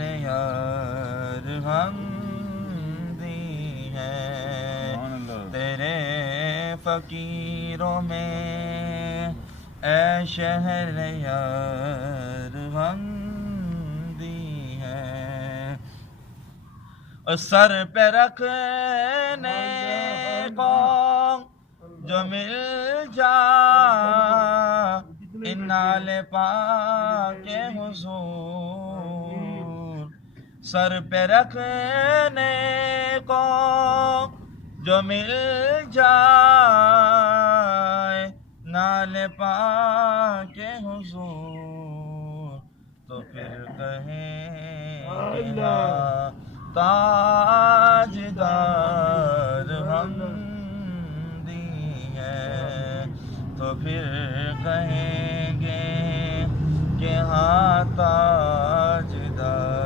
یار ہم دی ہے تیرے فقیروں میں اے شہر یار ہم دی ہے اور سر پہ رکھنے کو جو مل جا ان نال پاک حضور سر پہ رکھنے کو جو مل جائے نال پاک حضور تو پھر کہیں تاجدار ہم دی ہے تو پھر